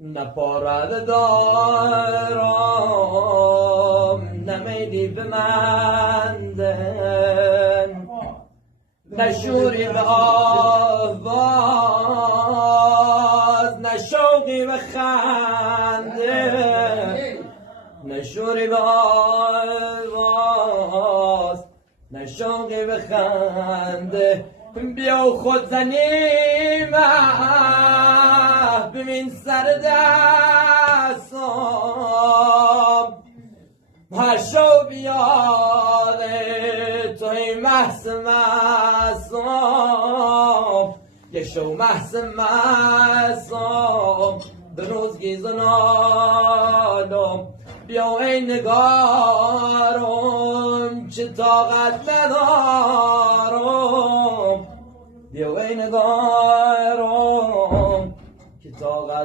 نپارد دارم نمیدی به مندن نشوری به آواز نشوقی به خنده نشوری به آواز نشوقی به خنده بیا خود زنیمه ببین سر دستم هر شو بیاده توی محس مستم یک شو محس مستم به روز گیزنالم بیا ای نگارم چه طاقت ندارم بیا ای نگارم که طاقت